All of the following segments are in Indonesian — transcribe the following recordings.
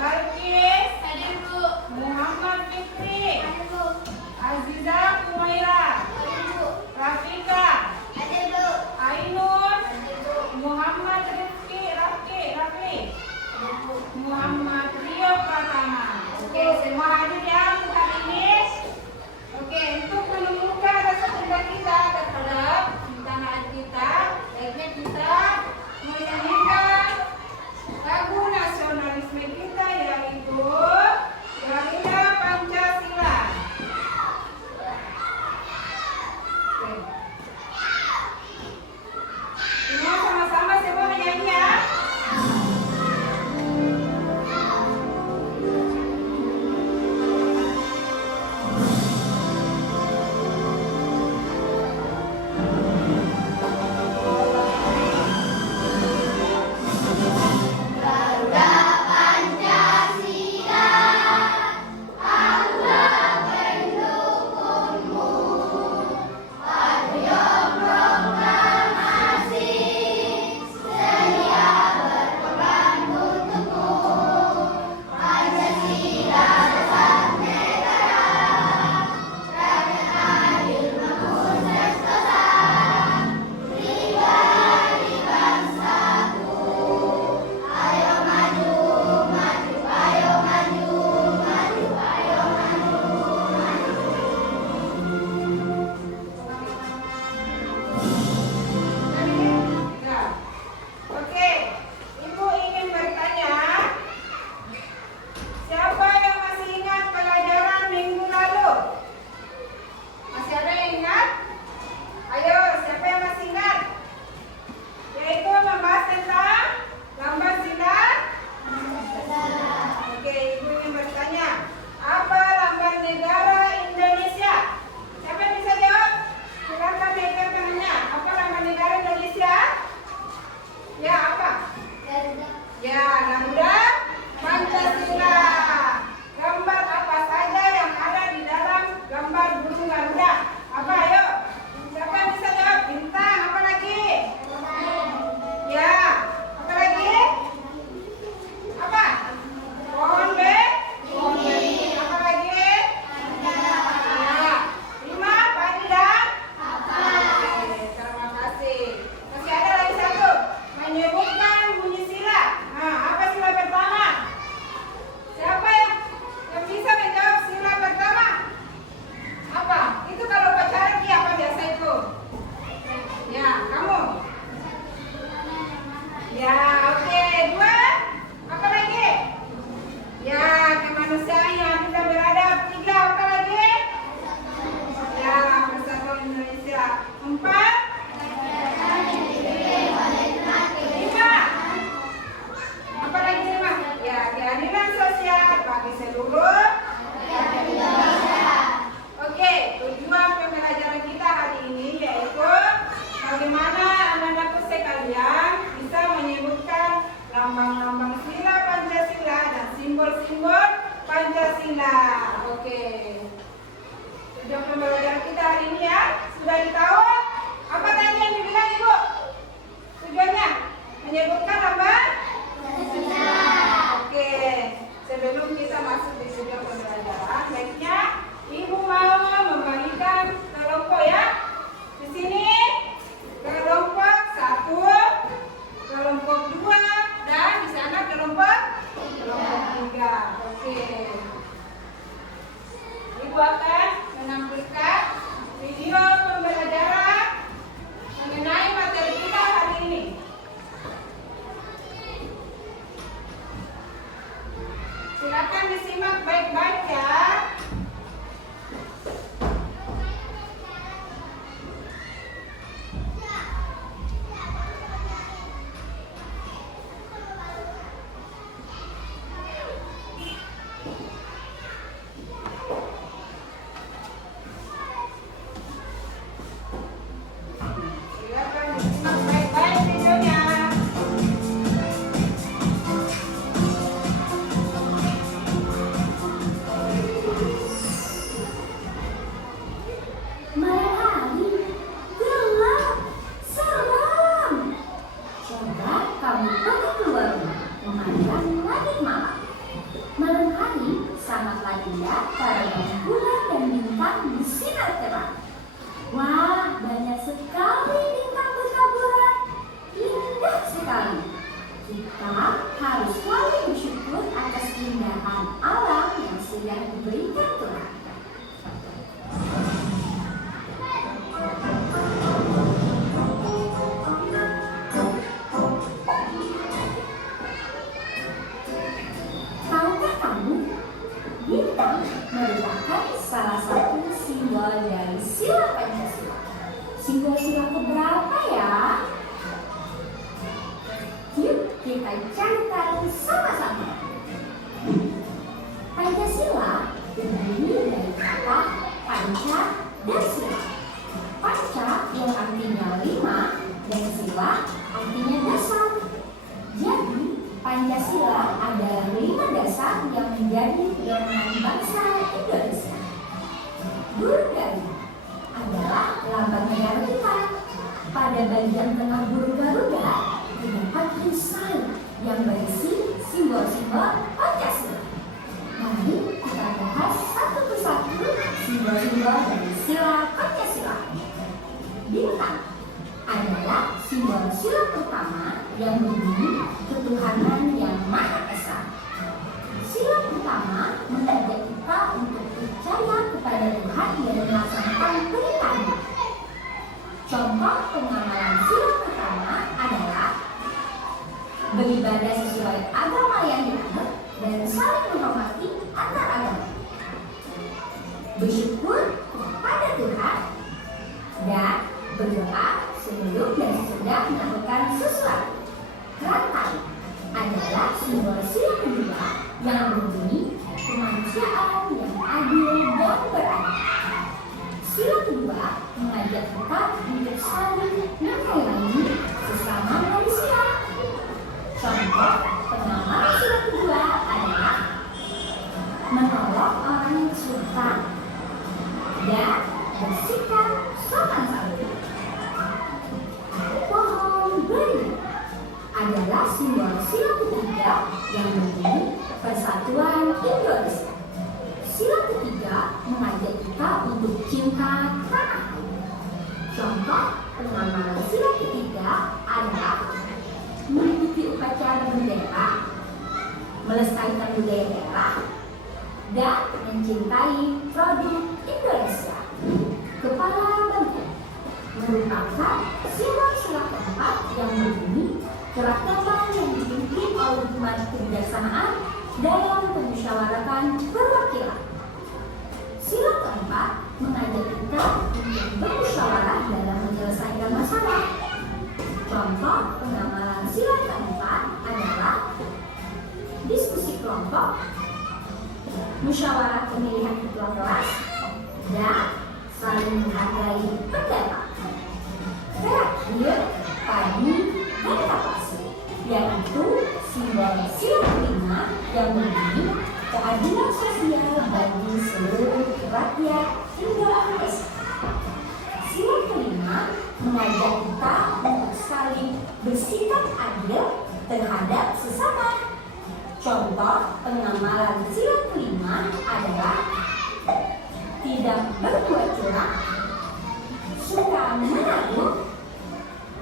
Balkis, Hadir Bu. Muhammad Fikri, Hadir Bu. Aziza Kumaira, Hadir Bu. Rafika, Hadir Bu. Ainur, Hadir Bu. Muhammad Rafli, Hadir Bu. Muhammad Rio Pratama. Oke, semua hadir ya untuk hari ini. Oke, untuk menemukan rasa cinta kita terhadap tanah kita, baiknya kita menyanyikan lagu nasionalisme kita yaitu Garuda Pancasila. Oke. Semua sama-sama semua menyanyi ya. Oke, Ibu ingin bertanya, siapa yang masih ingat pelajaran minggu lalu? Masih ada yang ingat? Ayo, siapa yang masih ingat? Yaitu membahas tentang lambang sila. Oke, Ibu ingin bertanya, apa lambang negara Indonesia? Siapa yang bisa jawab? Silakan naikkan tangannya. Apa lambang negara Indonesia? Ya, apa? Ya, Garuda Pancasila. Gambar apa saja yang ada di dalam gambar burung Garuda? Apa, ayo? Siapa yang bisa jawab? Bintang, apa lagi? Ya, apa lagi? Apa? Pohon beri. Apa lagi? Ya, 5 padi dan Oke, terima kasih. Masih ada lagi satu. Menyebutkan bunyi sila. Nah, apa sila pertama? Siapa yang bisa menjawab sila pertama? Apa? Itu kalau pacaran dia apa biasa itu? Ya, kamu? Ya, oke. 2. Apa lagi? Ya, kemanusiaan yang tidak beradab. 3. Apa lagi? Ya, persatuan Indonesia. 4. 5. Apa lagi 5? Ya, keadilan sosial bagi seluruh. Oke, tujuan pembelajaran kita hari ini yaitu bagaimana anak-anakku sekalian bisa menyebutkan lambang-lambang sila Pancasila dan simbol-simbol Pancasila. Oke. Tujuan pembelajaran kita hari ini ya, sudah ditahu? Apa tadi yang dibilang Ibu? Tujuannya menyebutkan lambang Pancasila. Oke. Sebelum kita masuk di tujuan pembelajaran, baiknya Ibu mau membagikan kelompok ya. Di sini kelompok 1, kelompok 2, dan di sana kelompok 3. Oke. Ibu akan menampilkan video pembelajaran mengenai materi kita hari ini. Silakan disimak baik-baik ya. lihat para bulan dan bintang bersinar terang. Wah, banyak sekali bintang bertaburan. Indah sekali. Kita harus selalu bersyukur atas keindahan alam yang sudah diberikan Tuhan. Tahukah kamu, bintang merupakan salah satu simbol dari sila Pancasila. Simbol sila keberapa ya? Yuk kita cari tahu sama-sama. Pancasila terdiri dari kata panca dan sila. Panca yang artinya 5 dan sila artinya dasar. Jadi Pancasila adalah 5 dasar yang menjadi pedoman bangsa Indonesia. Burung Garuda adalah lambang negara kita. Pada bagian tengah burung Garuda terdapat perisai yang berisi simbol-simbol Pancasila. Mari kita bahas satu persatu simbol-simbol dari sila Pancasila. Bintang adalah simbol sila pertama yang berbunyi ketuhanan yang Maha Esa. Sila pertama mengajak kita untuk percaya kepada Tuhan dan melaksanakan perintahnya. Contoh pengamalan sila pertama adalah beribadah sesuai agama yang dianut dan saling menghormati antar agama, bersyukur kepada Tuhan, dan berdoa sebelum dan sesudah melakukan sesuatu. Rantai adalah simbol sila kedua yang berbunyi kemanusiaan yang adil dan beradab. Sila kedua mengajak kita untuk saling menyayangi sesama manusia. Contoh pengamalan sila kedua adalah menolong orang yang kesulitan dan bersikap sopan santun. Pohon beringin adalah simbol sila ketiga yang berbunyi persatuan Indonesia. Sila ketiga mengajak kita untuk cinta tanah air. Contoh pengamalan sila ketiga adalah mengikuti upacara bendera, melestarikan budaya daerah, dan mencintai produk Indonesia. Kepala Banteng merupakan simbol sila keempat yang berbunyi keragaman yang dipimpin oleh hikmat kebijaksanaan dalam pemusyawaratan perwakilan. Sila keempat mengajak kita untuk bermusyawarah dalam menyelesaikan masalah. Contoh pengamalan sila keempat adalah diskusi kelompok, musyawarah pemilihan ketua kelas, dan saling menghargai pendapat. Terakhir, padi dan kapas, yaitu simbol sila kelima yang berbunyi keadilan sosial bagi seluruh rakyat Indonesia. Sila kelima mengajak kita untuk saling bersikap adil terhadap sesama. Contoh pengamalan sila kelima adalah tidak berbuat curang, suka menabung,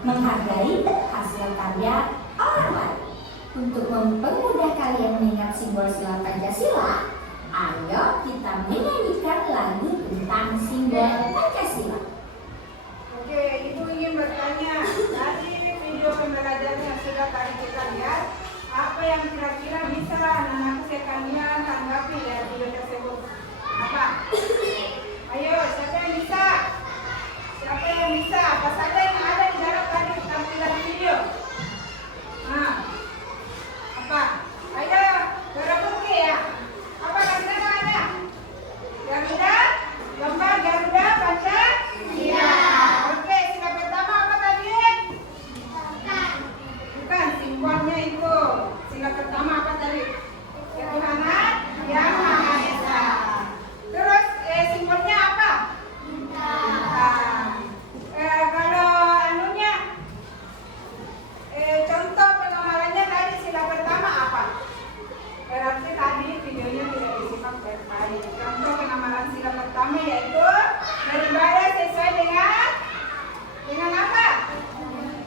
menghargai hasil karya orang lain. Untuk mempermudah kalian mengingat simbol sila Pancasila, ayo kita menyanyikan lagu tentang simbol Pancasila. Oke, Ibu ingin bertanya, dari video pembelajaran yang sudah tadi kita lihat, apa yang kira-kira bisa anak-anak sekalian tanggapi dari video tersebut? Apa? Ayo, siapa yang bisa? Siapa yang bisa? Apa saja yang ada di dalam tadi tampilan video? Nah, apa? Ayo, berebutke ya. Apa namanya namanya? Garuda, gambar Garuda Pancasila. Oke, sila pertama apa tadi? Bukan simbolnya itu. Sila pertama apa tadi? sila pertama yaitu beribadah sesuai dengan apa?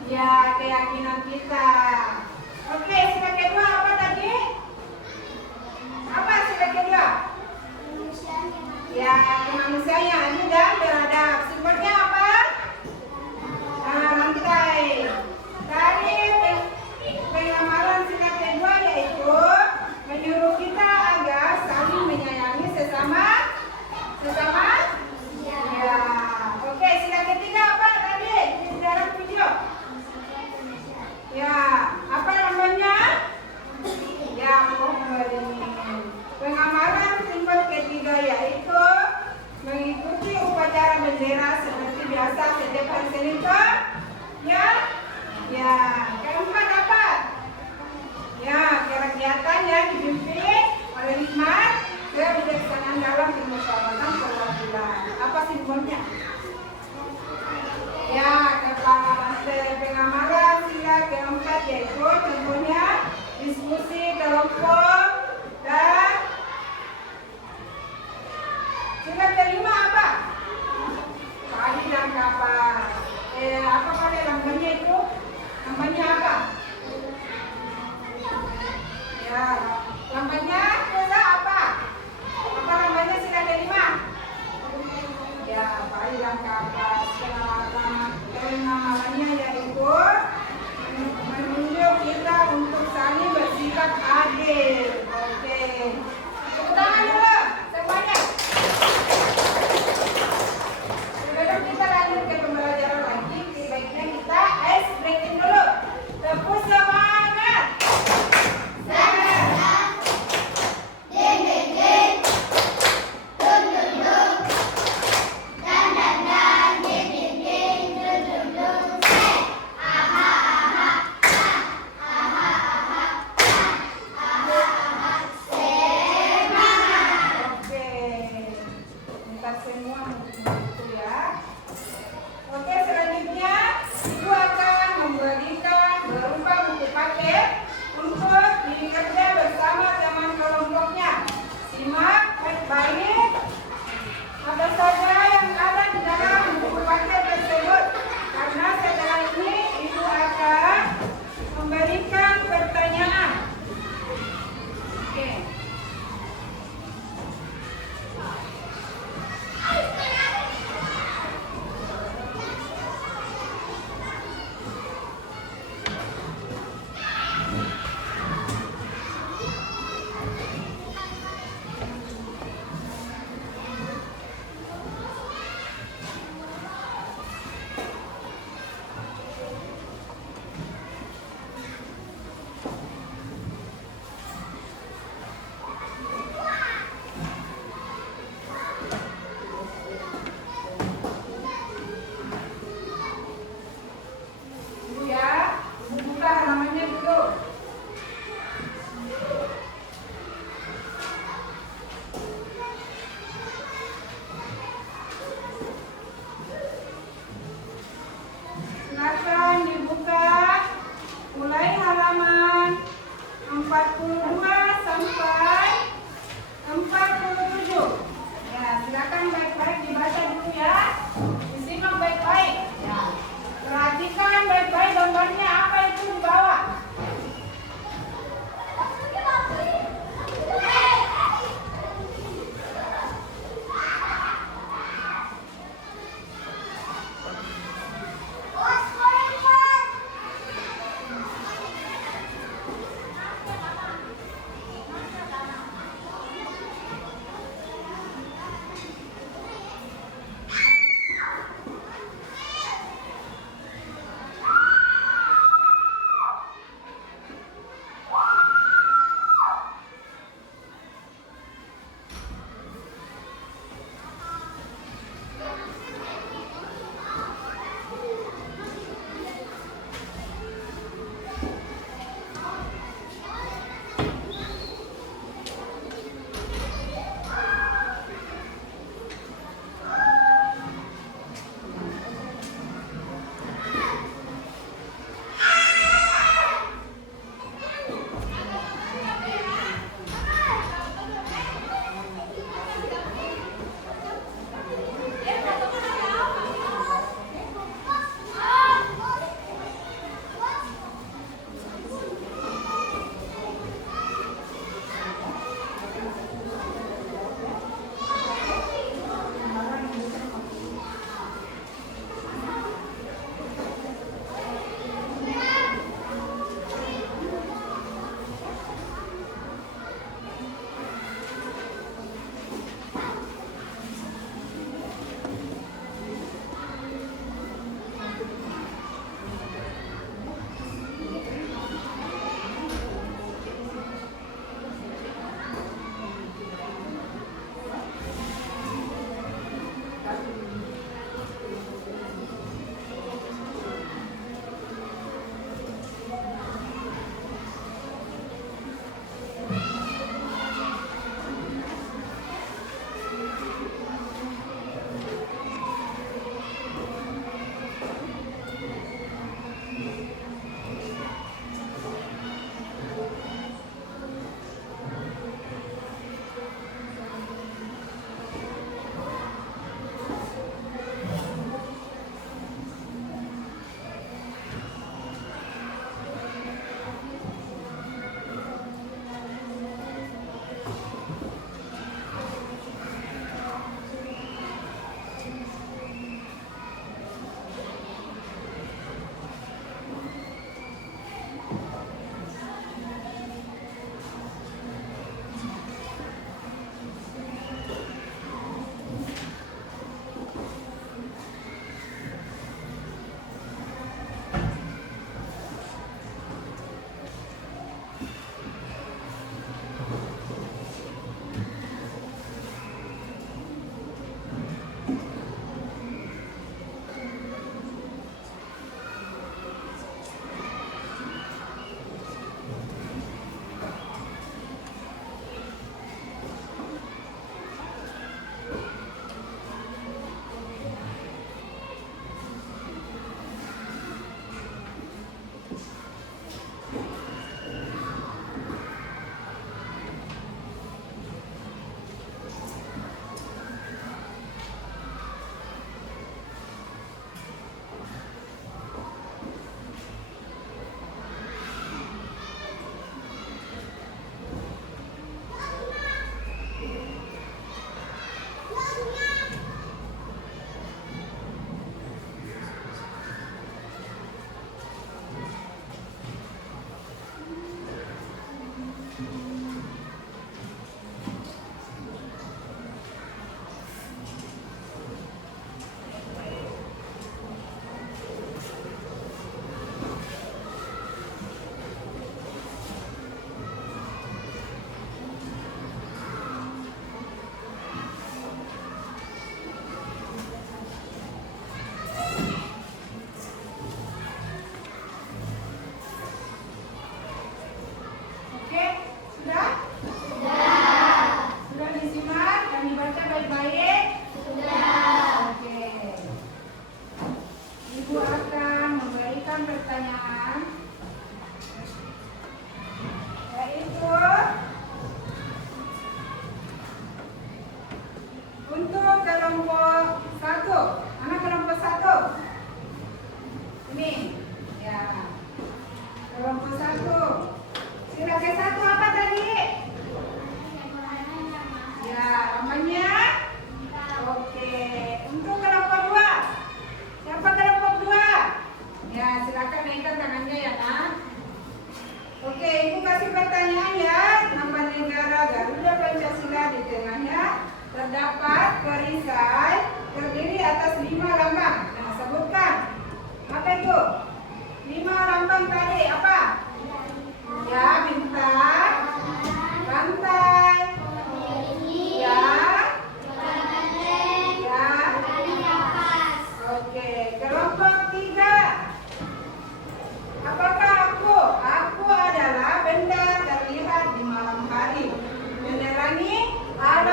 Ya, keyakinan kita. Oke, sila kedua apa tadi? Apa sila kedua? Ya, kemanusiaan yang adil dan beradab. Simbolnya apa? Nah, rantai. Dari pengamalan sila kedua yaitu menyuruh kita agar saling menyayangi sesama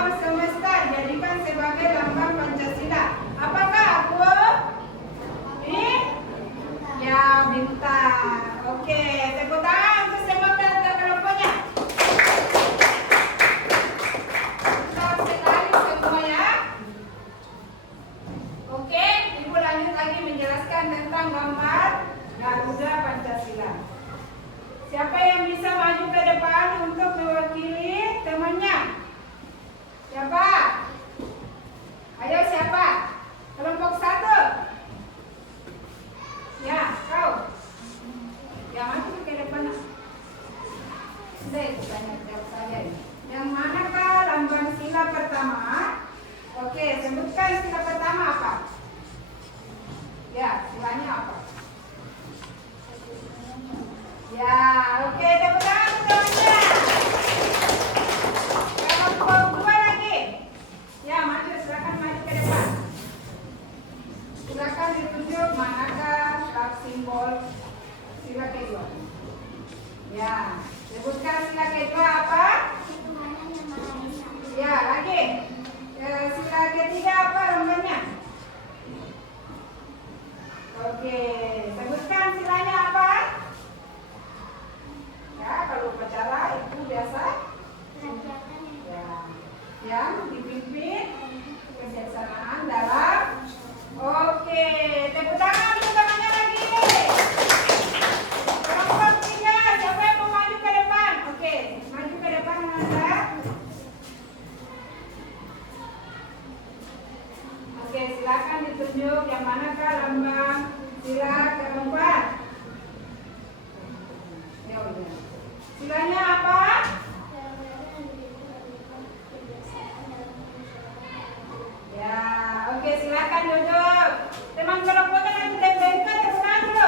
alam semesta jadikan sebagai lambang Pancasila. Apakah aku? Ini? Ya, bintang. Oke, tepuk tangan untuk semua kelompoknya. Mantap sekali semuanya. Oke, Ibu lanjut lagi menjelaskan tentang gambar Garuda Pancasila. Siapa yang bisa maju ke depan untuk mewakili temannya? Siapa? Ayo siapa? Kelompok 1. Ya, kau. Yang maju ke depan. Sudah itu banyak jawab saya ini. Yang manakah lambang sila pertama? Oke, sebutkan sila pertama apa? Ya, silanya apa? Ya, oke, tepuk tangan semuanya. Kelompok 2 lagi. Ya, maju, silakan maju ke depan. Silakan ditunjuk manakah simbol sila kedua. Ya, sebutkan sila kedua apa? Ya, lagi. Sila ketiga apa lambangnya? Oke, sebutkan silanya apa? Ya, kalau upacara itu biasa ya, yang dipimpin kebijaksanaan dalam. Oke, tepuk tangan untuk temannya lagi. Kelompok 3, siapa yang mau maju ke depan? Oke, maju ke depan Anda. Oke, silakan ditunjuk yang manakah lambang sila keempat. Ya udah. Silanya apa? Ya, oke, silakan duduk. Teman kelompoknya nanti tempelkan terus dulu.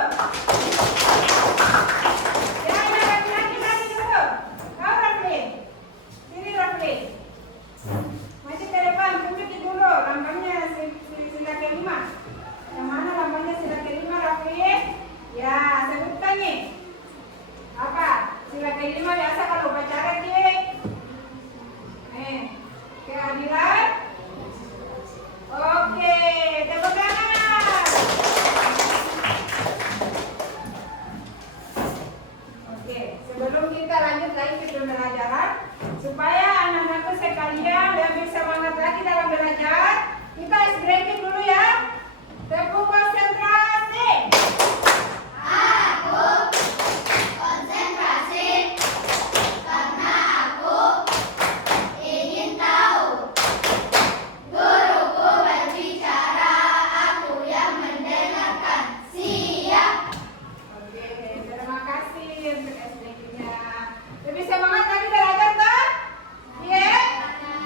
Ya, laki-laki lagi duduk. Kau Rafli. Sini Rafli. Maju ke depan, tunjukin dulu lambangnya sila kelima. Yang mana lambangnya sila kelima Rafli? Ya, sebutkan nih. Apa? Sila kelima biasa kalau upacara keadilan. Oke, tepuk tangan. Oke, sebelum kita lanjut lagi ke pembelajaran, supaya anak-anakku sekalian lebih semangat lagi dalam belajar, kita ice breaking dulu ya. Tepuk konsentrasi. Aku konsentrasi karena aku ingin tahu. Guruku berbicara, aku yang mendengarkan. Siap. Oke, terima kasih untuk ice breakingnya. Lebih semangat lagi belajar toh? Iya?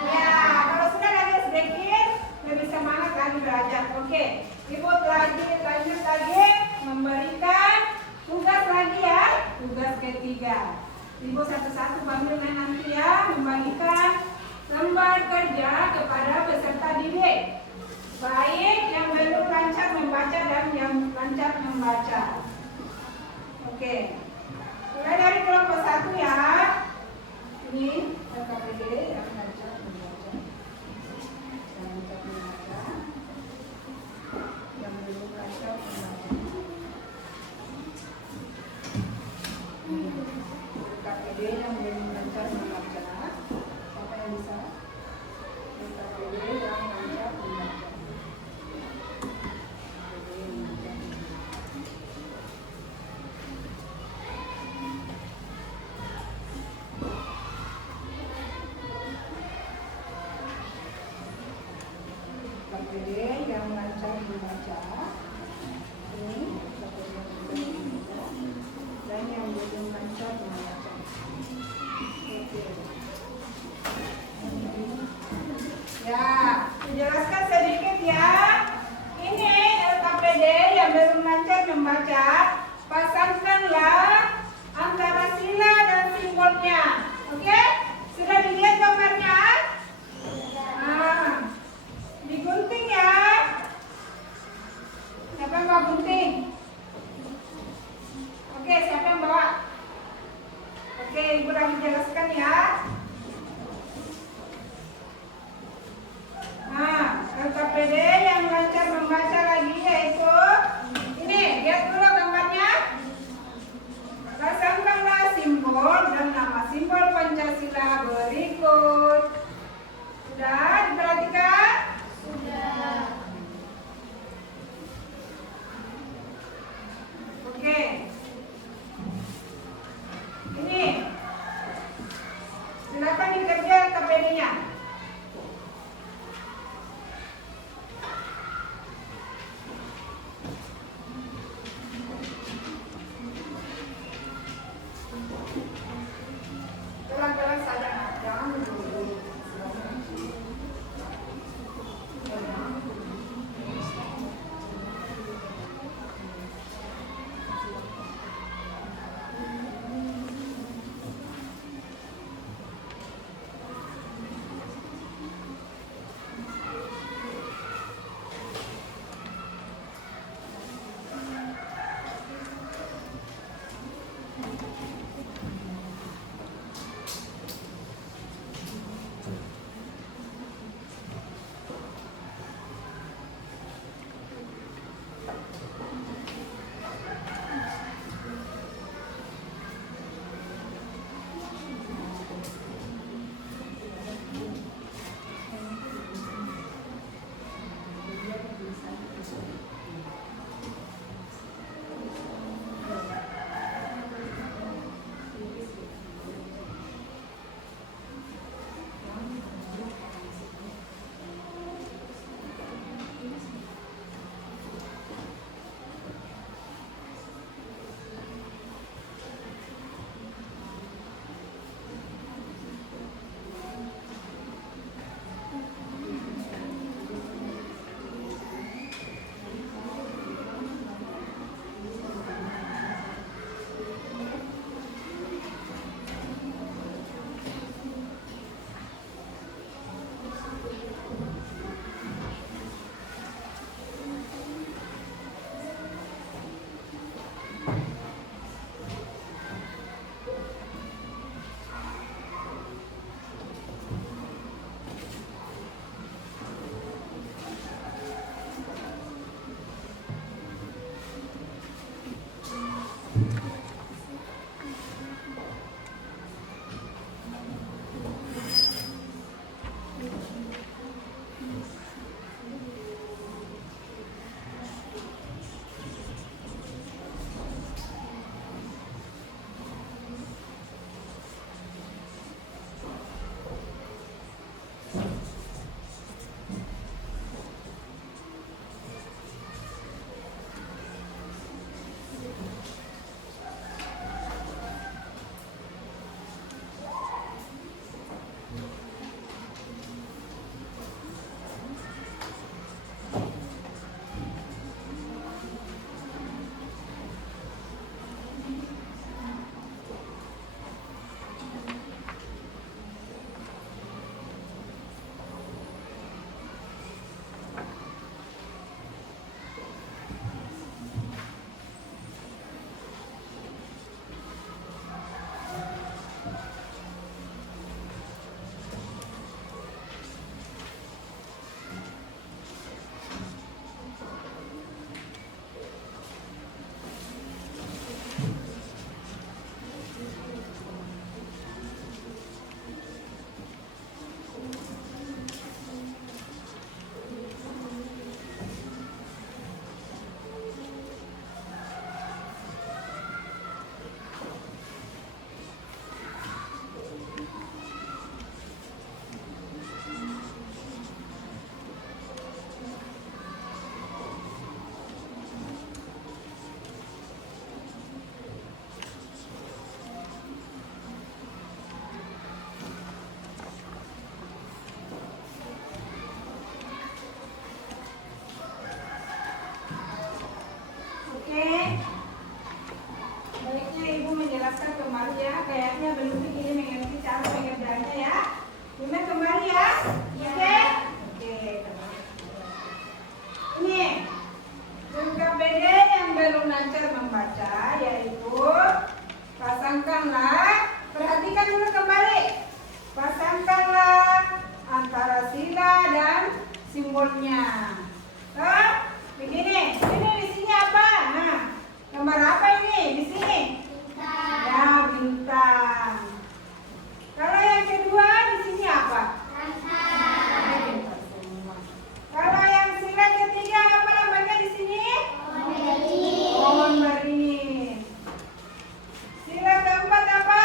Ya, kalau sudah lagi ice breaking, lebih semangat lagi belajar. Oke, Ibu lanjut lagi memberikan tugas lagi ya, tugas ketiga. Ibu satu-satu panggil nanti ya, membagikan lembar kerja kepada peserta didik, baik yang belum lancar membaca dan yang lancar membaca. Oke, mulai dari kelompok 1 ya. Ini LKPD yang lancar membaca, yang lancar membaca, yang belum lancar membaca. LKPD yang belum lancar membaca, siapa yang bisa? LKPD yang lancar membaca. LKPD yang lancar membaca. Ini LKPD yang lancar membaca dan yang belum lancar membaca. Oke. Ya, dijelaskan sedikit ya. Ini LKPD yang belum lancar membaca, pasangkanlah antara sila dan simbolnya. Oke? Sudah dilihat gambarnya? Nah, digunting ya. Siapa yang bawa gunting? Oke, siapa yang bawa? Oke, Ibu udah menjelaskan ya. bedanya? Pelan-pelan saja, jangan buru-buru. simbolnya. Begini, ini di sini apa? Nah, gambar apa ini di sini? Bintang. Ya, bintang. Kalau yang kedua di sini apa? Rangkai. Kalau yang sila ketiga apa namanya di sini? Beringin. Pohon beringin. Sila keempat apa?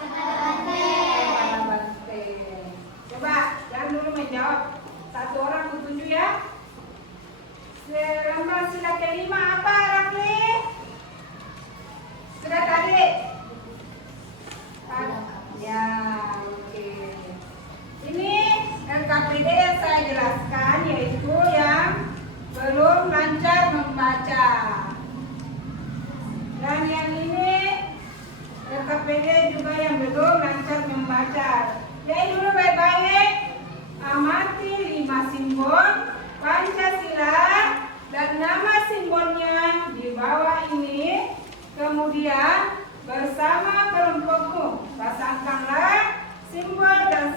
Kata banteng. Kepala banteng. menjawab. Satu orang kutunjuk ya. Lembar sila kelima apa Rafli? Sudah tadi? Ya, oke. Ini LKPD yang saya jelaskan yaitu yang belum lancar membaca. Dan yang ini LKPD juga yang belum lancar membaca. Jadi dulu baik-baik, amati 5 simbol Pancasila dan nama simbolnya di bawah ini. Kemudian bersama kelompokmu pasangkanlah simbol dan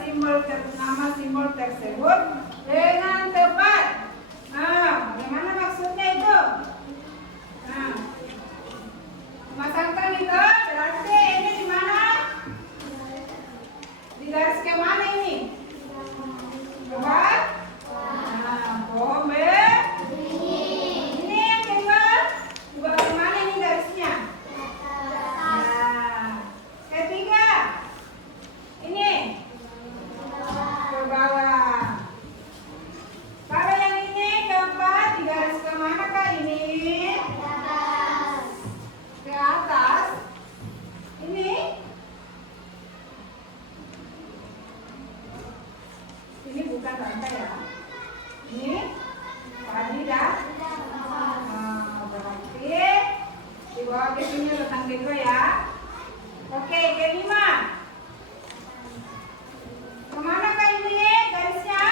nama simbol tersebut dengan tepat. Nah, bagaimana maksudnya itu? Nah, memasangkan itu berarti ini di mana? Di garis ke mana ini? Coba. Nah, bombe. Ini yang kedua. Coba bagaimana ini garisnya? Nah, ketiga. Ini ke bawah. Kalau yang ini keempat di garis ke mana kah ini? Ke atas. Ini bukan rantai ya. Ini tadi dah. Berarti di bawah kesini letak kedua ya. Oke, kelima. Kemana kah ini garisnya?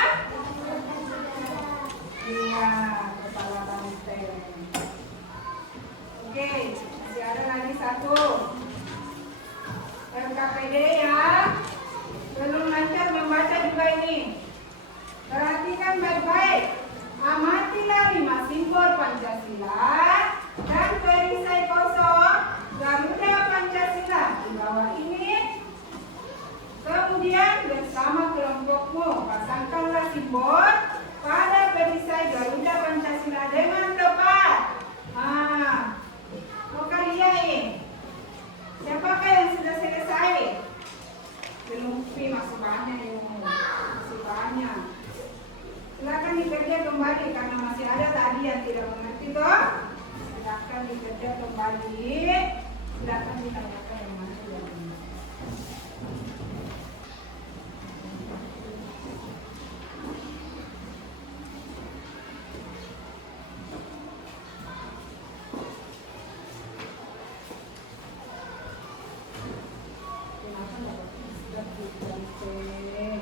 Iya, kepala banteng. Oke, masih ada lagi satu. LKPD ya. Belum lancar membaca juga ini. Perhatikan baik-baik. Amatilah 5 simbol Pancasila dan perisai kosong Garuda Pancasila di bawah ini. Kemudian bersama kelompokmu pasangkanlah simbol pada perisai Garuda Pancasila dengan tepat. Mau kalian siapakah yang sudah selesai? Belum, masih banyak yang masih banyak. Silakan dikerja kembali karena masih ada tadi yang tidak mengerti toh. Silakan dikerja kembali. Silakan ditanyakan yang mana yang ini. Kenapa dapat sudah dibanteng?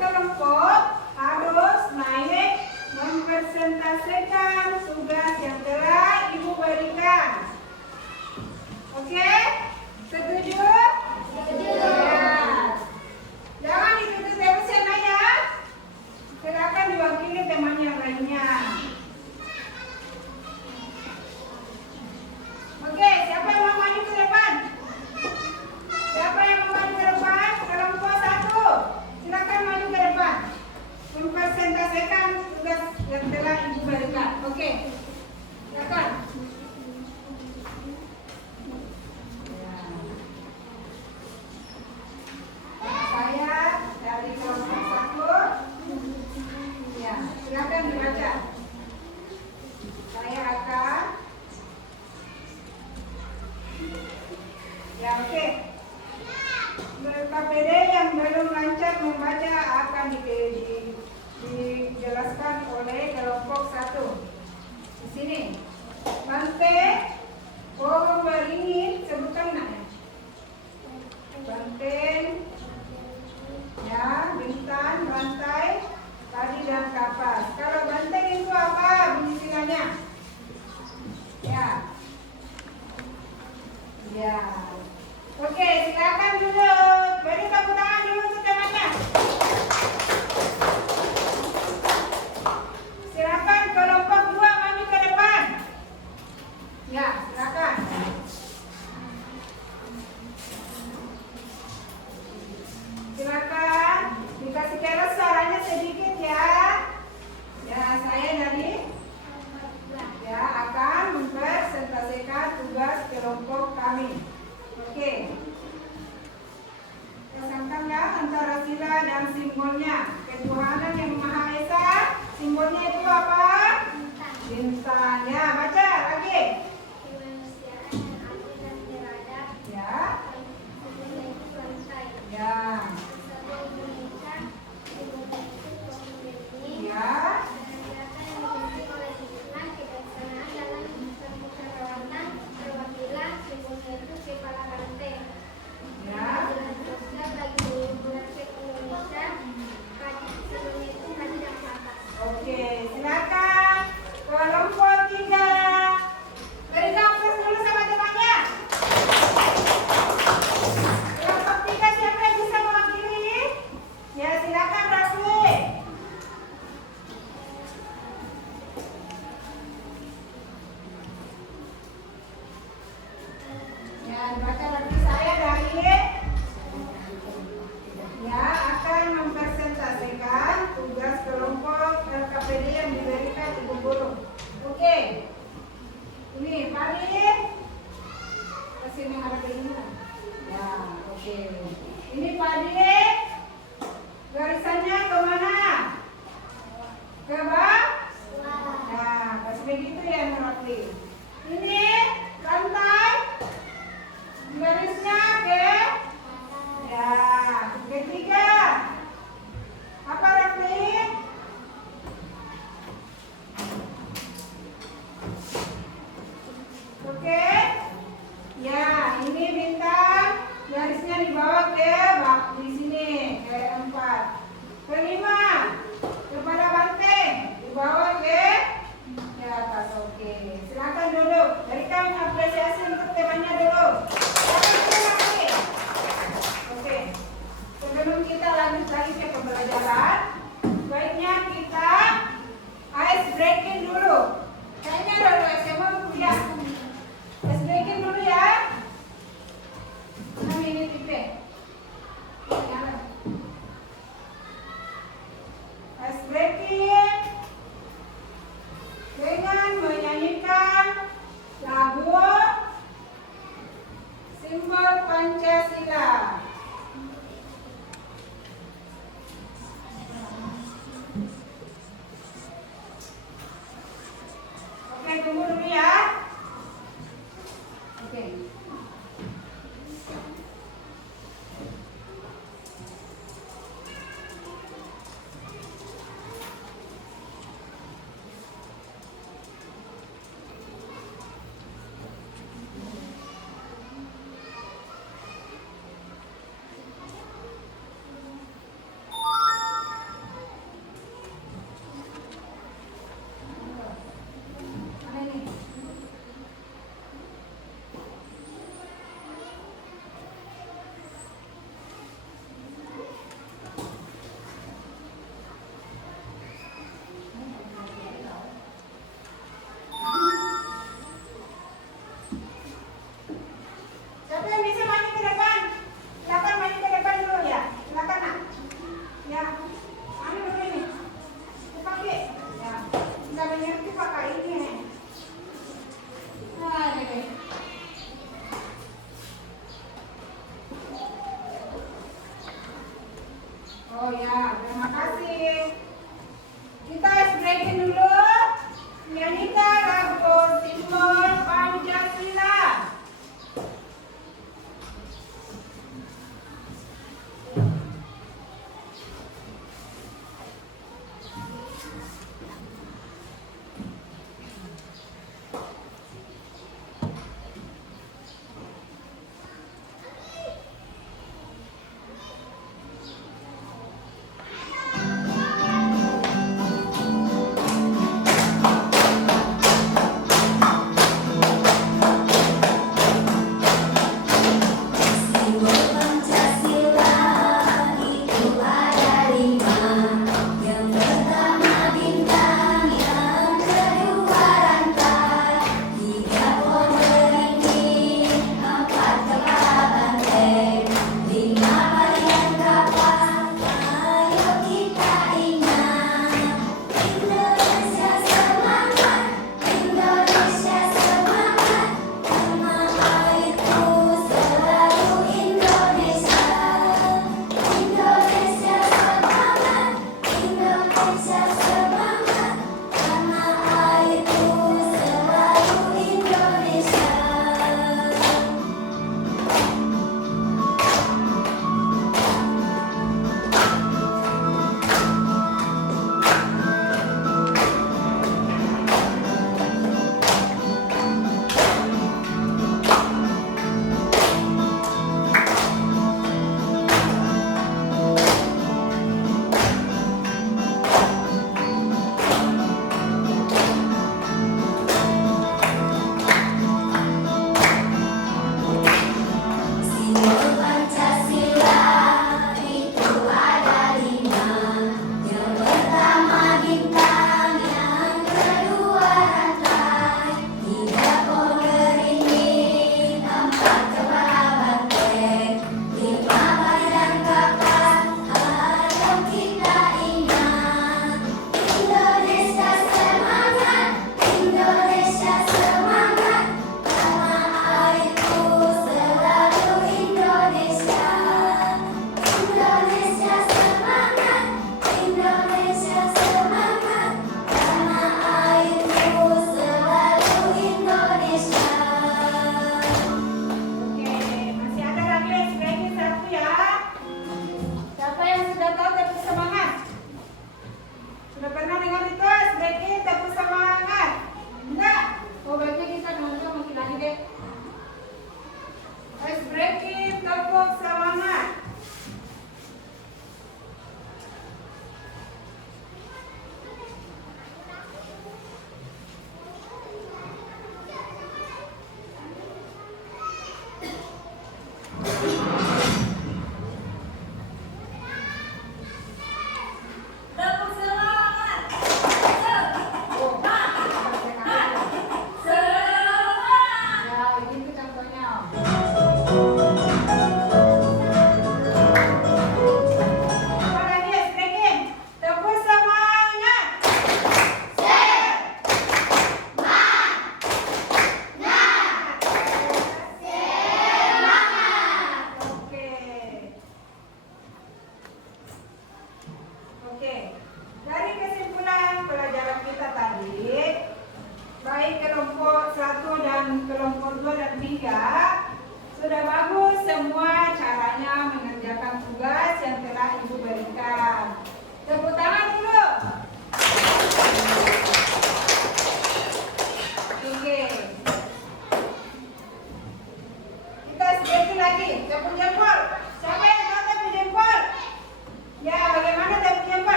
kelompok harus naik mempresentasikan tugas yang telah Ibu berikan. Oke? Setuju? Setuju. Ya. Jangan ditutup terus ya, Nak, ya. Silakan diwakili teman yang lainnya. Oke, siapa yang mau maju ke depan? Siapa yang mau maju ke depan? Kelompok 1. Silakan maju ke depan. Mempresentasikan tugas yang telah Ibu berikan. Oke. Silakan. Saya dari kelompok 1. Ya, silakan dibaca. Saya akan ya, oke. KPD yang belum lancar membaca akan dijelaskan oleh kelompok 1. Di sini. Bante, pohon beringin, sebutkan namanya. Bante, ya, bintang, rantai, tali dan kapas. Kalau banteng itu apa bunyi silanya? Ya. Ya. Oke, silakan duduk. Beri tepuk tangan dulu untuk temannya. Silakan kelompok 2 maju ke depan. Ya, silakan. Silakan dikasih keras suaranya sedikit ya. Ya, saya dari ya akan mempresentasikan tugas kelompok kami. Oke. Samakan ya antara sila dan simbolnya. Ketuhanan yang Maha Esa, simbolnya itu apa? Bintang. Ya, baca lagi. Kemanusiaan yang adil dan beradab. Ya. Simbolnya itu rantai. Ya. Persatuan Indonesia. Simbolnya itu pohon beringin. Ya. Gerakan yang dipimpin oleh hikmah kebijaksanaan dalam kemusyawaratan perwakilan. Simbolnya itu kepala rantai. Ya. Keadilan sosial bagi seluruh rakyat Indonesia. Simbolnya itu tali dan kapas. Oke, silakan kelompok 3. Beri kampus dulu sama temannya. Kelompok 3 siapa yang bisa mewakili? Ya, silakan Rafli. Ya, dibaca lagi saya dari ya akan mempresentasikan tugas kelompok LKPD yang diberikan Ibu Guru. Oke. Ini Fadli. Kasih menghadap ini. Ya, oke. Ini Fadli. Garisannya kemana? Ke bawah? Nah, kasih begitu ya Fadli. Ini rantai. Garisnya ke ya, ketiga. Apa Rafli? Oke. Ya, ini bintang. Garisnya dibawa ke bawah di sini. Oh ya, terima kasih. Kita breakin dulu. Nyanyikan lagu simbol Pancasila.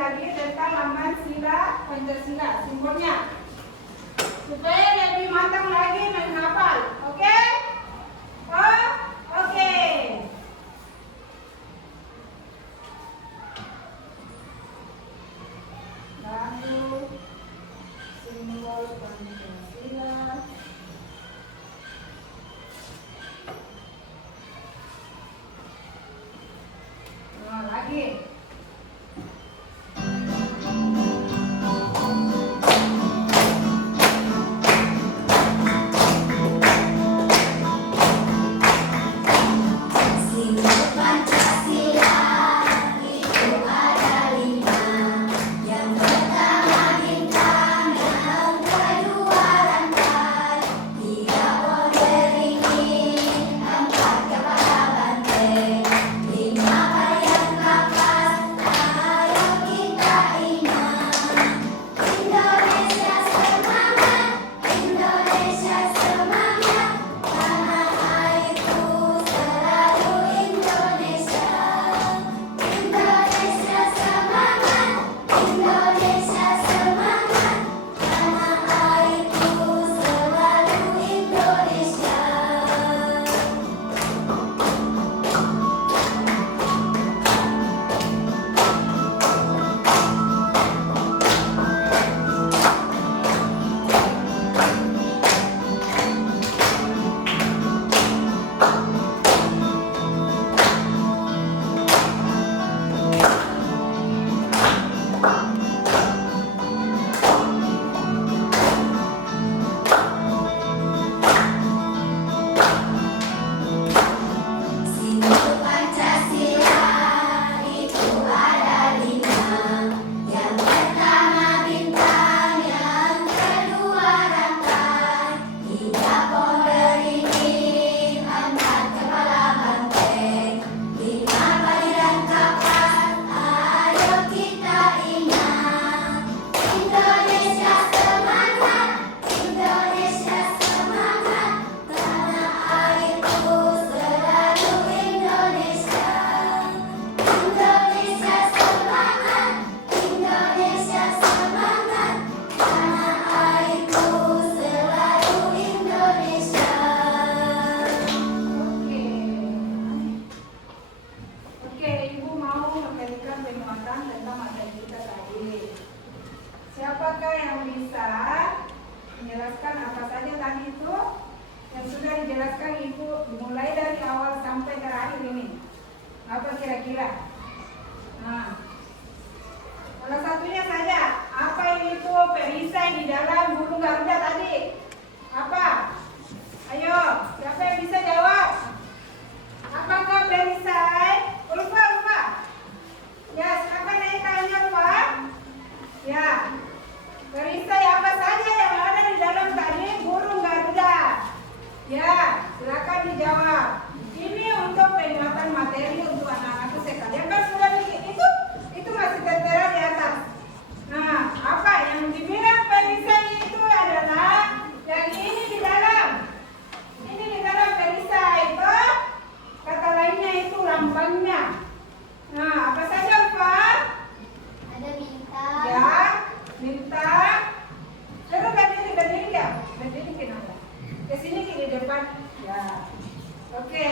lagi tentang lambang sila Pancasila, simbolnya. Supaya lebih matang lagi menghafal. Oke? Oh, oke. Lalu simbol Pancasila. Nah, lagi. Simbol Pancasila itu ada 5. Yang pertama bintang, yang kedua rantai, 3 pohon beringin, 4 kepala banteng, 5 bayang kapas. Ayo kita ingat, Indonesia semangat, Indonesia semangat, tanah airku selalu Indonesia. Indonesia semangat, Indonesia semangat, tanah airku selalu Indonesia. Simbol Pancasila itu ada 5. Yang pertama bintang, yang kedua rantai, 3 pohon beringin, 4 kepala banteng, 5 bayang kapas. Ayo kita ingat, Indonesia semangat, Indonesia semangat, tanah airku selalu Indonesia. Indonesia semangat, Indonesia semangat, tanah airku selalu Indonesia. Oke. Oke, Ibu mau memberikan penguatan tentang materi kita tadi. Siapakah yang bisa menjelaskan apa saja tadi itu yang sudah dijelaskan Ibu mulai dari awal sampai terakhir ini? Apa kira-kira? Nah, salah satunya saja. Apa itu perisai di dalam burung Garuda tadi? Apa? Ayo, siapa yang bisa jawab? Apakah perisai? Lupa. Ya, silakan naik tangannya, Pak. Ya. Perisai apa saja yang ada di dalam tadi burung Garuda? Ya, silakan dijawab. Ini untuk penguatan materi untuk anak-anakku sekalian. Kan sudah bikin itu masih tertera di atas. Nah, apa yang dibilang perisai itu adalah yang ini di dalam. Ini di dalam perisai itu. Kata lainnya itu lambangnya. Nah, apa saja, Pak? Ada bintang. Ya, bintang. Terus berdiri ya. Berdiri kenapa? Ke sini ke depan. Ya. Oke.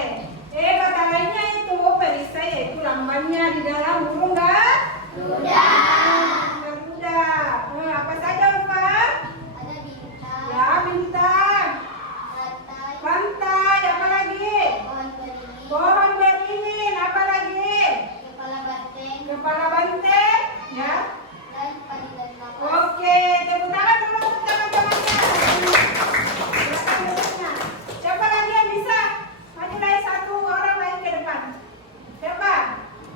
Kata lainnya itu perisai yaitu lambangnya di dalam burung Garuda. Apa saja, Pak? Ada bintang. Ya, bintang. Rantai. Pantai, apa lagi? Pohon beringin. Pohon beringin, apa lagi? Kepala banteng. Kepala banteng, ya. Dan panggilan kapas. Oke, tepuk tangan dulu untuk teman-temannya. Silakan duduknya. Siapa lagi yang bisa? Maju lagi satu orang lagi ke depan. Siapa?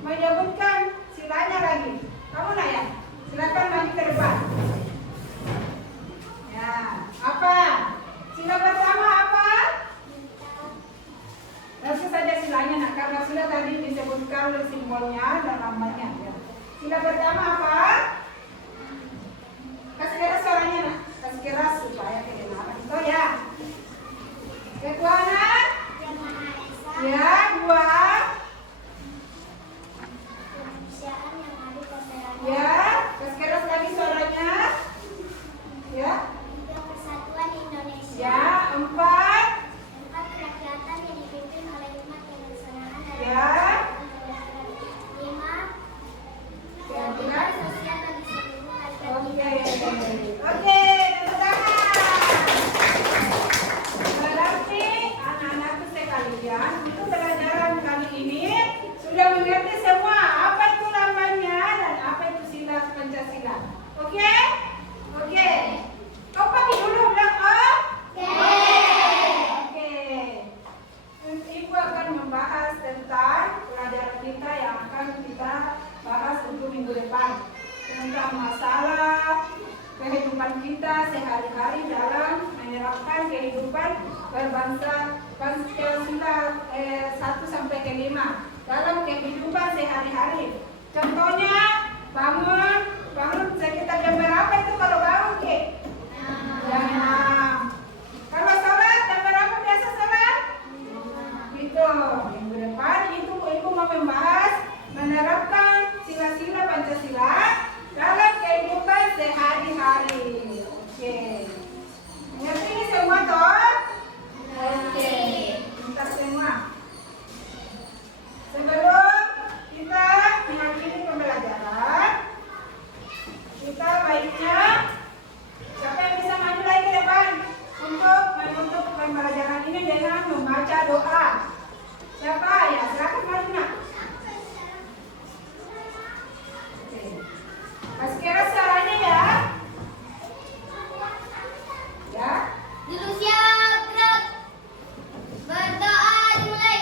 Menyebutkan silanya lagi. Kamu lah ya. Silakan maju ke depan. Ya, apa? Sila pertama apa? Langsung saja silanya, nak, karena sudah tadi disebutkan simbolnya dan lambangnya. Ya. Sila pertama apa? Kasih keras suaranya, nak. Kasih keras supaya kedengaran. Itu ya. Ketuhanan. Ya, dua. Kemanusiaan yang adil dan beradab. Ya. akan kita bahas untuk minggu depan tentang masalah kehidupan kita sehari-hari dalam menerapkan kehidupan berbangsa Pancasila 1 sampai ke 5 dalam kehidupan sehari-hari. Contohnya bangun sekitar jam berapa itu kalau bangun Ki? Jam 6. Kalau sholat jam berapa biasa sholat? Itu minggu depan ibu mau membahas menerapkan sila-sila Pancasila dalam kehidupan sehari-hari. Oke. Mengerti ini semua toh? Oke. Pintar semua. Sebelum kita mengakhiri pembelajaran, kita baiknya siapa yang bisa maju lagi ke depan untuk menutup pembelajaran ini dengan membaca doa. Siapa ya? Silakan maju nak. Oke. Mas kira caranya ya? Ya. Dulu siap, gerak. Berdoa dimulai.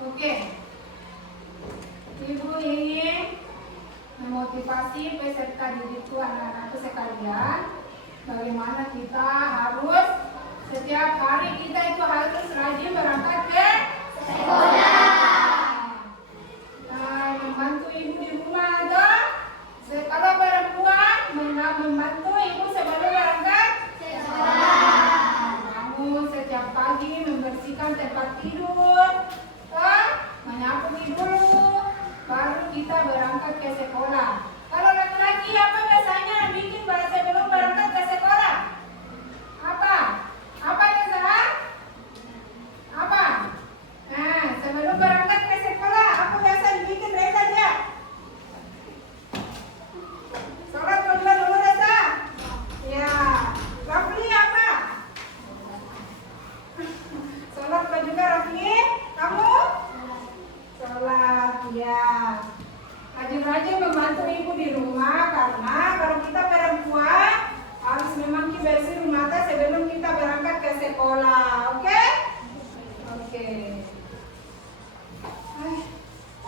Oke, Ibu ingin memotivasi peserta didikku anak-anakku sekalian, bagaimana kita harus setiap hari kita itu harus rajin berangkat ke sekolah. Nah, membantu ibu di rumah atau kalau perempuan membantu ibu sebelum berangkat sekolah. Bangun setiap pagi membersihkan tempat tidur. Menyapu dulu, baru kita berangkat ke sekolah. Kalau laki-laki apa biasanya bikin sebelum berangkat ke sekolah? Apa? Apa Reza? Apa? Nah, sebelum berangkat ke sekolah, apa biasa bikin Reza dia? Sholat dulu Reza? Ya. Rafli apa? Sholat juga Rafli? Kamu? Sholat, ya. Rajin-rajin membantu ibu di rumah karena kalau kita perempuan harus memang bersih rumah tangga sebelum kita berangkat ke sekolah, oke? Oke.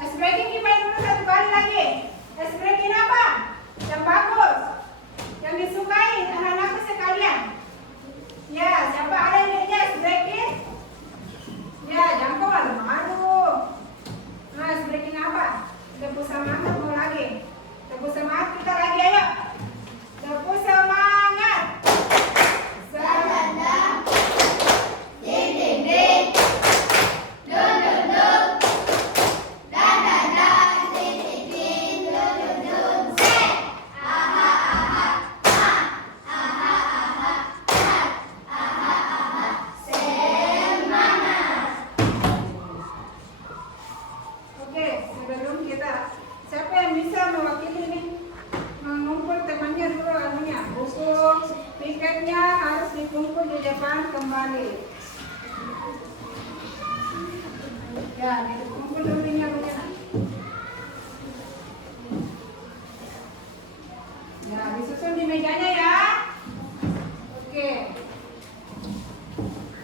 Ice breaking gimana dulu satu kali lagi? Ice breaking apa? Yang bagus, yang disukai anak-anakku sekalian. Ya, siapa ada yang ice breaking? Ya, jangan malu-malu. Nah, breaking apa? Tepuk semangat mau lagi. Tepuk semangat kita lagi ayo. Tepuk semangat. Semangat. Ding ding ding. Dun dun dun. Dan dan dan ding ding ding. Dun dun dun. Say. Aha aha. Ha. Aha aha. Ha. Aha aha. Semangat. Oke, sebelum kita, siapa yang bisa mewakili ini? Mengumpul temannya dulu anunya, buku tiketnya harus dikumpul di depan kembali. Ya, dikumpul dulu ini anunya. Ya, disusun di mejanya ya. Oke.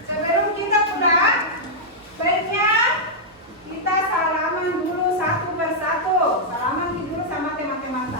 Sebelum kita pulang, baiknya kita salaman dulu satu persatu. Salaman dulu sama teman-teman.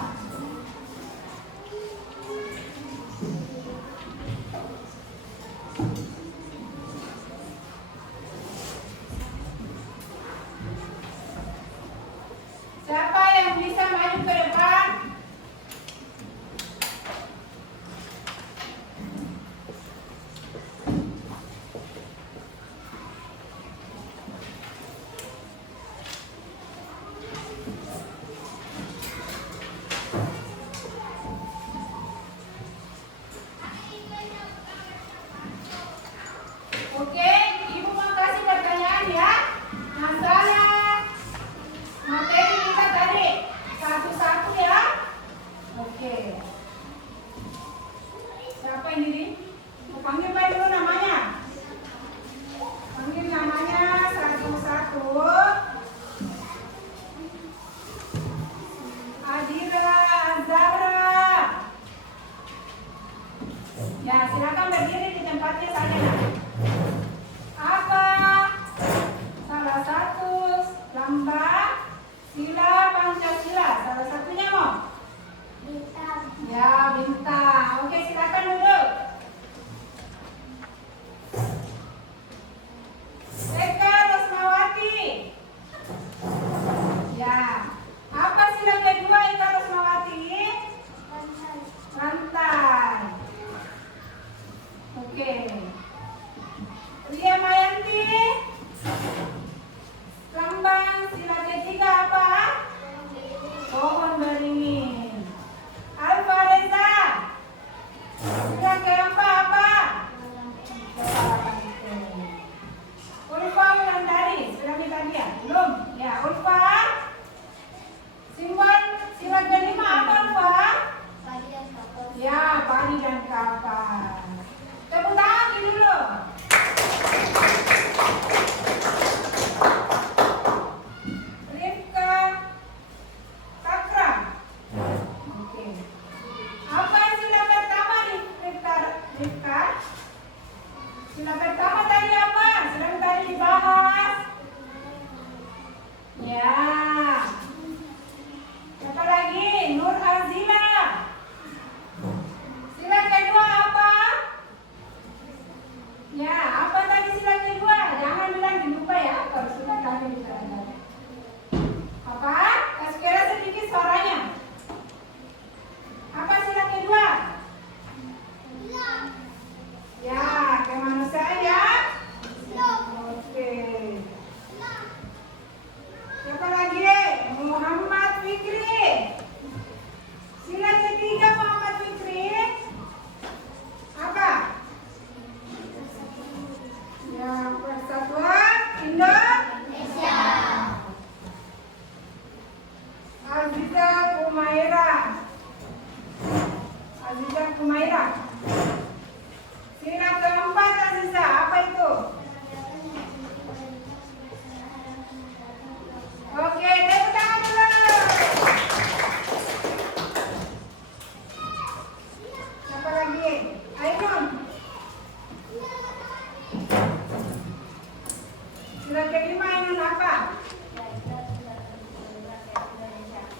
Sila kelima ini apa?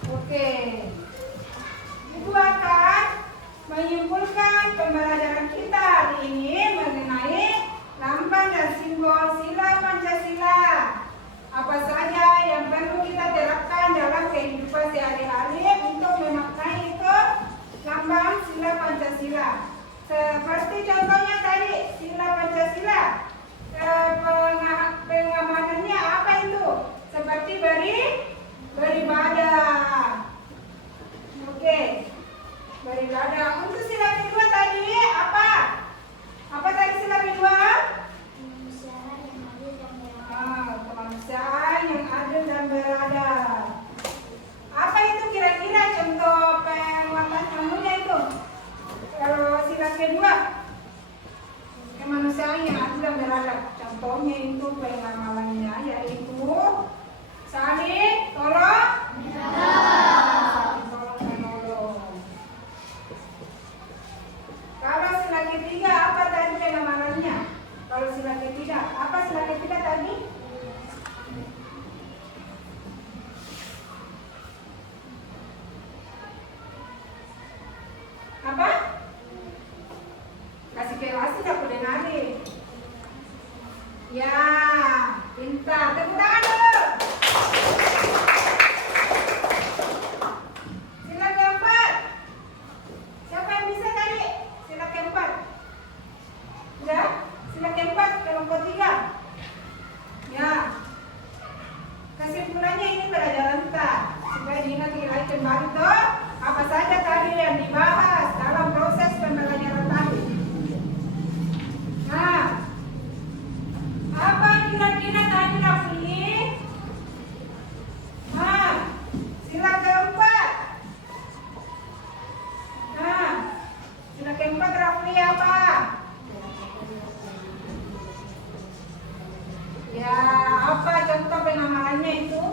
Oke. Ibu akan menyimpulkan pembelajaran kita hari ini mengenai lambang dan simbol sila Pancasila. Apa saja yang perlu kita terapkan dalam kehidupan sehari-hari untuk memaknai itu lambang sila Pancasila. Seperti contohnya tadi, sila Pancasila. Pengamanannya apa itu? Seperti beribadah. Oke. Beribadah. Untuk sila kedua tadi apa? Apa tadi sila kedua? Kemanusiaan yang adil dan beradab. Apa itu kira-kira contoh penguatannya itu? Kalau sila kedua, kemanusiaan yang adil dan beradab. Contohnya itu pengamalannya yaitu saling tolong menolong. Kalau sila ketiga apa tadi pengamalannya? Kalau sila ketiga, apa sila ketiga tadi? Apa? Kasih kelas aku dengarin. Ya, pintar. Tepuk tangan dulu. Sila keempat. Siapa yang bisa tadi? Sila keempat. Ya, sila keempat, kelompok 3. Ya. Kesimpulannya ini pelajaran kita. Supaya diingat lagi kembali tuh apa saja tadi yang dibahas dalam proses pembelajaran tadi. Nah, apa kira-kira tadi Rafli? Nah, sila keempat. Nah, sila keempat Rafli apa? Ya, apa contoh pengamalannya itu?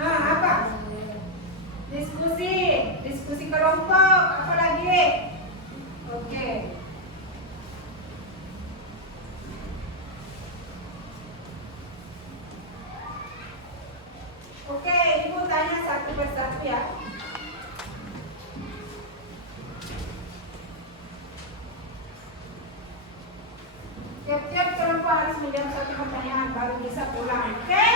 Nah, apa? Diskusi kelompok, apa lagi? Oke. Oke, Ibu tanya satu persatu ya. Tiap-tiap kelompok harus menjawab satu pertanyaan baru bisa pulang. Oke?